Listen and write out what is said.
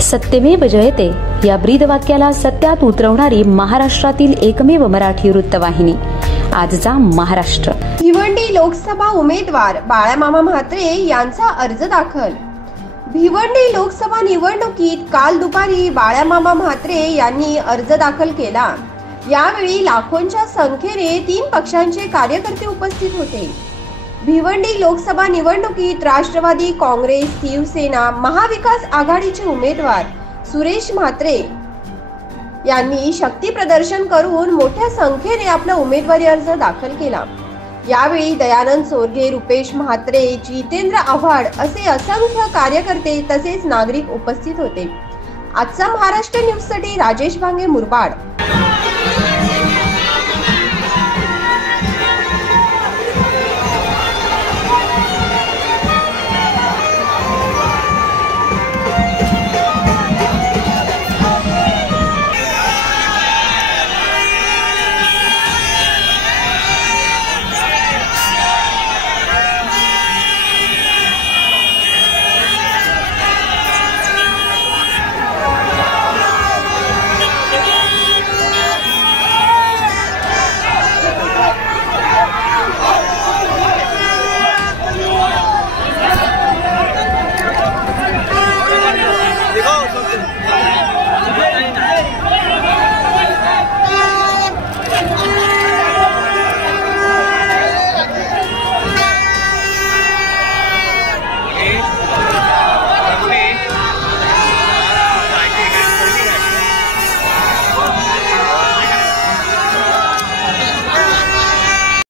सत्यमेव जयते या ब्रीदवाक्याला सत्यात उतरवणारी महाराष्ट्रातील एकमेव मराठी वृत्तवाहिनी आजचा महाराष्ट्र। भिवंडी लोकसभा उमेदवार बाळामामा म्हात्रे यांचा अर्ज दाखल। भिवंडी लोकसभा निवडणुकीत काल दुपारी बाळामामा म्हात्रे यांनी अर्ज दाखल केला। यावेळी लाखोंच्या संख्येने 3 पक्षांचे कार्यकर्ते उपस्थित होते। भिवंडी लोकसभा निवडणुकीत राष्ट्रवादी काँग्रेस, शिवसेना, महाविकास आघाडीचे उमेदवार सुरेश म्हात्रे यांनी शक्ती प्रदर्शन करून मोठ्या संख्येने आपला उमेदवारी अर्ज दाखल केला। यावेळी दयानंद सोरगे, रुपेश म्हात्रे, जितेंद्र आव्हाड असे असंख्य कार्यकर्ते तसेच नागरिक उपस्थित होते। आजचा महाराष्ट्र न्यूज साठी राजेश भांगे, मुरबाड।